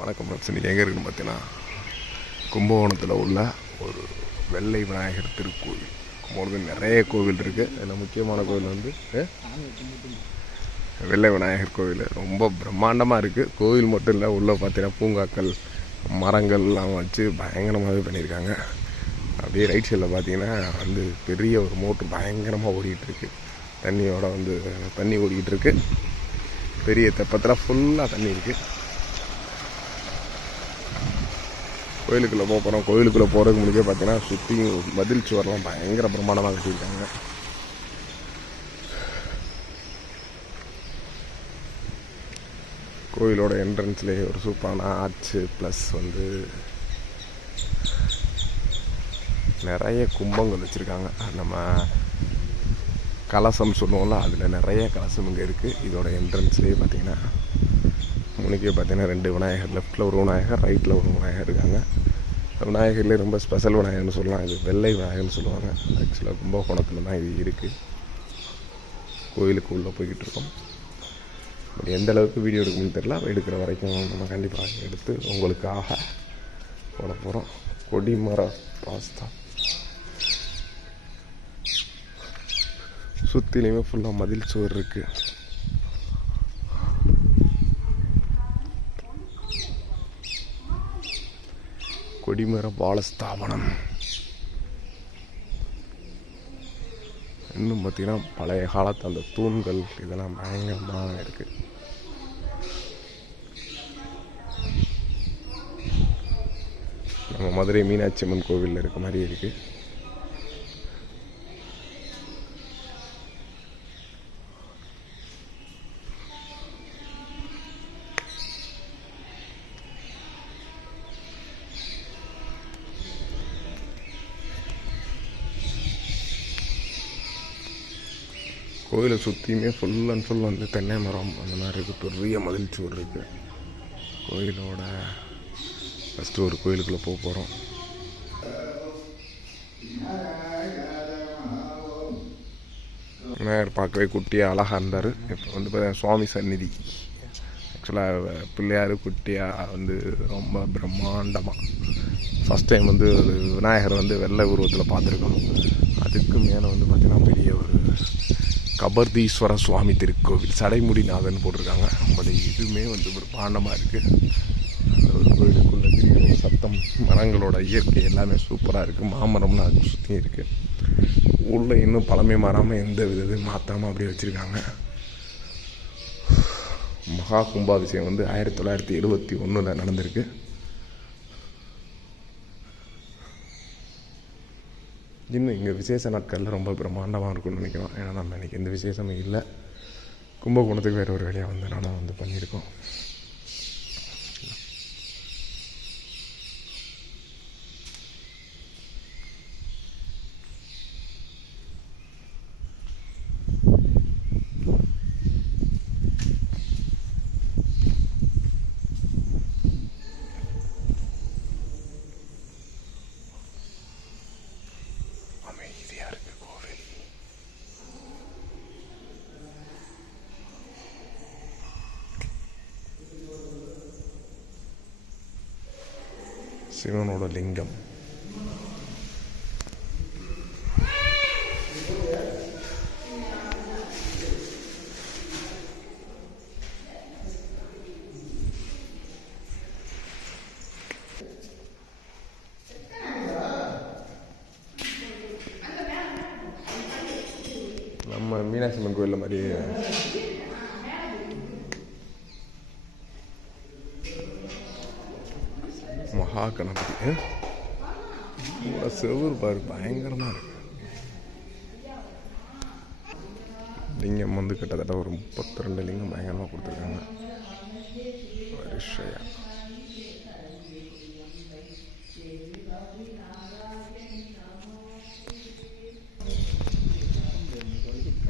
வணக்கம் ஃப்ரெண்ட்ஸ் இன்றைக்கி எங்கே இருக்குன்னு பார்த்தீங்கன்னா கும்பகோணத்தில் உள்ள ஒரு வெள்ளை விநாயகர் திருக்கோவில். கும்பகோணத்தில் நிறைய கோவில் இருக்குது அதில் முக்கியமான கோவில் வந்து வெள்ளை விநாயகர் கோவில். ரொம்ப பிரம்மாண்டமாக இருக்குது கோவில் மட்டும் இல்லை உள்ளே பார்த்தீங்கன்னா பூங்காக்கள் மரங்கள்லாம் வச்சு பயங்கரமாகவே பண்ணியிருக்காங்க. அப்படியே ரைட் சைடில் பார்த்தீங்கன்னா வந்து பெரிய ஒரு மோட்ரு பயங்கரமாக ஓடிக்கிட்டுருக்கு தண்ணியோட வந்து தண்ணி ஓடிக்கிட்டு இருக்கு. பெரிய தெப்பத்தில் ஃபுல்லாக தண்ணி இருக்குது கோயிலுக்குள்ளே போக போகிறோம் கோயிலுக்குள்ளே போகிறதுக்கு முன்னாடியே பார்த்தீங்கன்னா சுற்றியும் மதில் சுவரெலாம் பயங்கர பிரம்மாண்டமாக கட்டியிருக்காங்க. கோயிலோட என்ட்ரன்ஸ்லேயே ஒரு சூப்பரான ஆர்ச்சு ப்ளஸ் வந்து நிறைய கும்பங்கள் வச்சுருக்காங்க. நம்ம கலசம் சொல்லுவோம்ல அதில் நிறைய கலசம் இங்கே இருக்குது இதோட என்ட்ரன்ஸ்லேயே பார்த்திங்கன்னா முன்னுக்கே பார்த்தீங்கன்னா ரெண்டு விநாயகர் லெஃப்ட்டில் ஒரு விநாயகர் ரைட்டில் ஒரு விநாயகர் இருக்காங்க. விநாயகர்லேயே ரொம்ப ஸ்பெஷல் விநாயகர்னு சொல்லலாம். இது வெள்ளை விநாயகர்னு சொல்லுவாங்க. ஆக்சுவலாக கும்பகோணத்தில் தான் இது இருக்குது கோயிலுக்கு உள்ளே போய்கிட்டு இருக்கோம். பட் எந்த அளவுக்கு வீடியோ எடுக்கணும்னு தெரில எடுக்கிற வரைக்கும் நம்ம கண்டிப்பாக எடுத்து உங்களுக்காக போட போகிறோம் கொடிமர பாஸ்தா. சுற்றிலையுமே ஃபுல்லாக மதில் சுவர் இருக்குது கொடிமர பாலஸ்தாபனம் இன்னும் பார்த்தீங்கன்னா பழைய காலத்து அந்த தூண்கள் இதெல்லாம் பயங்கரமாக இருக்குது நம்ம மதுரை மீனாட்சி அம்மன் கோவிலில் இருக்க மாதிரி இருக்குது கோயிலை சுற்றியுமே ஃபுல் அண்ட் ஃபுல் வந்து தென்னை மரம் அந்த மாதிரி இருக்குது பெரிய மதில் சுவர் இருக்குது கோயிலோட ஃபஸ்ட்டு ஒரு கோயிலுக்குள்ளே போக போகிறோம் விநாயகர் பார்க்கவே குட்டியாக அழகாக இருந்தார். இப்போ வந்து பார்த்தீங்கன்னா சுவாமி சந்நிதி. ஆக்சுவலாக பிள்ளையார் குட்டியாக வந்து ரொம்ப பிரம்மாண்டமாக ஃபஸ்ட் டைம் வந்து விநாயகர் வந்து வெள்ளை உருவத்தில் பார்த்துருக்கோம் அதுக்கு மேலே வந்து பார்த்திங்கன்னா பெரிய ஒரு கபர்தீஸ்வர சுவாமி திருக்கோவில் சடைமுடிநாதன் போட்டிருக்காங்க. பட் இதுவுமே வந்து ஒரு பாண்டமாக இருக்குது அந்த ஒரு கோயிலுக்குள்ள சத்தம் மரங்களோட இயற்கை எல்லாமே சூப்பராக இருக்குது மாமரம்லாம் அது சுற்றியும் இருக்குது உள்ளே இன்னும் பழமை மாறாமல் எந்த வித இது மாற்றாமல் அப்படியே வச்சுருக்காங்க. மகா கும்பாபிஷேகம் வந்து ஆயிரத்தி தொள்ளாயிரத்தி எழுபத்தி ஒன்றில் நடந்திருக்கு. இன்னும் இங்கே விசேஷ நாட்களில் ரொம்ப பிரம்மாண்டமாக இருக்கும்னு நினைக்கிறோம். ஏன்னா நம்ம இன்றைக்கி எந்த விசேஷமும் இல்லை. கும்பகோணத்துக்கு வேறு ஒரு வேலையாக வந்து நானும் வந்து பண்ணியிருக்கோம். சிவனோட லிங்கம். நம்ம மீனாட்சி அம்மன் கோயிலில் மாதிரி மகா கணபதி செவரு இவ்வளோ பாரு பயங்கரமாக இருக்கு. லிங்கம் வந்து கிட்டத்தட்ட ஒரு முப்பத்தி ரெண்டு லிங்கம் பயங்கரமாக கொடுத்துருக்காங்க. வரிசையா.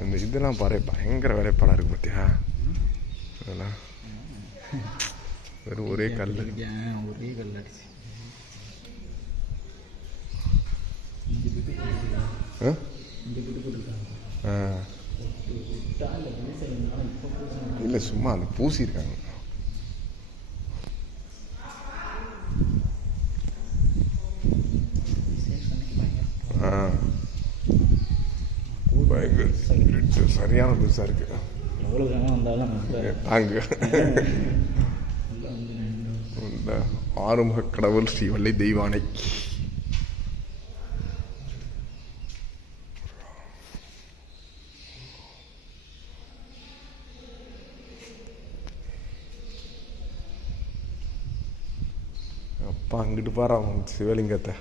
இந்த இதெல்லாம் பாரு பயங்கர வேலைப்பாடாக இருக்கு பார்த்தியா அதெல்லாம் ஒரே கல் ஒரே கல் இல்லை சும்மா அந்த பூசியிருக்காங்க. சரியான பெருசாக இருக்கு. அங்கே ஆறுமுக கடவுள் ஸ்ரீ வள்ளி தெய்வானை. அப்பா அங்கிட்டு பாரு அவன் சிவலிங்கத்தை.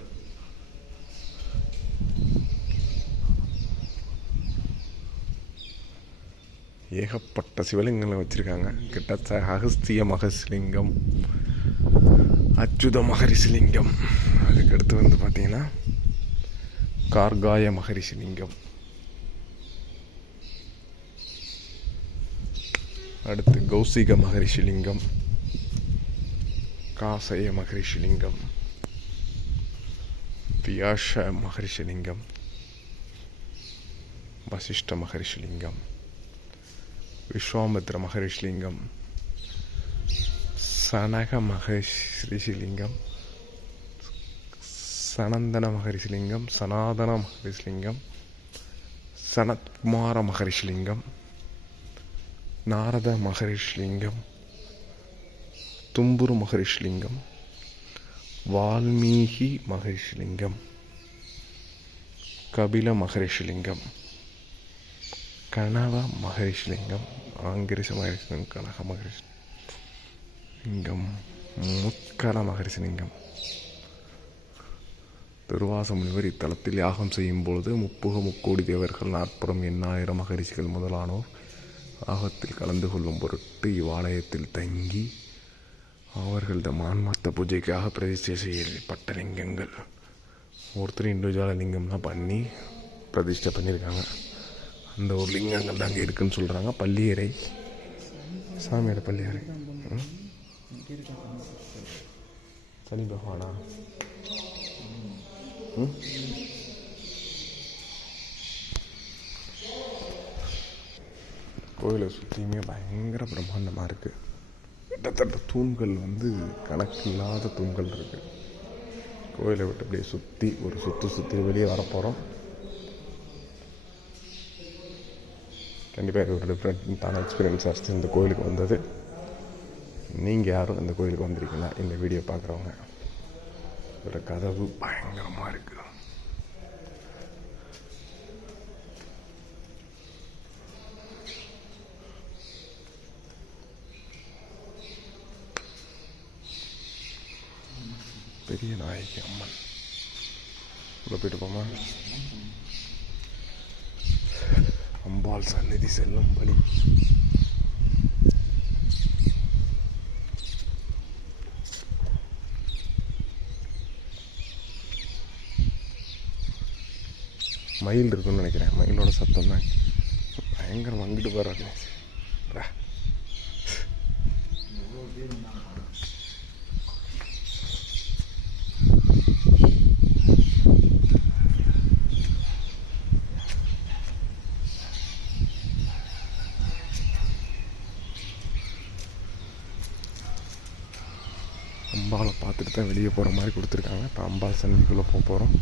ஏகப்பட்ட சிவலிங்கங்களை வச்சிருக்காங்க. கிட்டத்தட்ட அகஸ்திய மகஸ்லிங்கம் அச்சுத மகரிஷிலிங்கம் அதுக்கடுத்து வந்து பார்த்தீங்கன்னா கார்காய மகரிஷிலிங்கம் அடுத்து கௌசிக மகரிஷிலிங்கம் காசய மகரிஷிலிங்கம் வியாஷ மகரிஷிலிங்கம் வசிஷ்ட மகரிஷிலிங்கம் விஸ்வாமித்ர மகரிஷிலிங்கம் சனக மகரிஷிலிங்கம். சனந்தன மகரிஷிலிங்கம் சனாதன மகரிஷிலிங்கம் சனத்குமார மகரிஷிலிங்கம் நாரத மகரிஷிலிங்கம் தும்புரு மகரிஷிலிங்கம் வால்மீகி மகரிஷிலிங்கம் கபில மகரிஷிலிங்கம் கணவ மகரிஷிலிங்கம் ஆங்கிரிச மகரிஷிலிங்கம் கனக மகரிஷி லிங்கம். முத்கல மகரிஷிலிங்கம் திருவாச முனிவர் இத்தலத்தில் யாகம் செய்யும் பொழுது முப்புக முக்கோடி தேவர்கள் நாற்புறம் எண்ணாயிரம் மகரிஷிகள் முதலானோர் யாகத்தில் கலந்து கொள்ளும் பொருட்டு இவ்வாலயத்தில் தங்கி அவர்களது மான்மாத்த பூஜைக்காக பிரதிஷ்டை செய்யப்பட்ட லிங்கங்கள். ஒருத்தர் இண்டிவிஜுவலாக லிங்கம்லாம் பண்ணி பிரதிஷ்டை பண்ணியிருக்காங்க. அந்த ஒரு லிங்கங்கள் தான் அங்கே இருக்குதுன்னு சொல்கிறாங்க பள்ளியறை. சாமியோட பள்ளியறை. ம்? சனி பகவானா? கோயிலை சுற்றியுமே பயங்கர பிரம்மாண்டமாக இருக்குது கிட்டத்தட்ட தூண்கள் வந்து கணக்கில்லாத தூண்கள் இருக்குது கோயிலை விட்டு அப்படியே சுற்றி ஒரு சுற்று சுற்றி வெளியே வரப்போகிறோம் கண்டிப்பாக இது ஒரு டிஃப்ரெண்ட்டான எக்ஸ்பீரியன்ஸ் ஆச்சு இந்த கோயிலுக்கு வந்தது. நீங்கள் யாரும் இந்த கோயிலுக்கு வந்திருக்கீங்களா? இந்த வீடியோ பார்க்குறவங்க. இதோட கதவு பயங்கரமாக இருக்குது பெரிய நாயகி அம்மன். உள்ள போயிட்டு போமா அம்பாள் சந்நிதி செல்லும் பலி மயில் இருக்குன்னு நினைக்கிறேன். மயிலோட சத்தம் தான். பயங்கரம் வந்துட்டு போகிறாங்க அம்பாளை பார்த்துட்டு தான் வெளியே போகிற மாதிரி கொடுத்துருக்காங்க. இப்போ அம்பாள் சன்னிக்குள்ளே போக போகிறோம்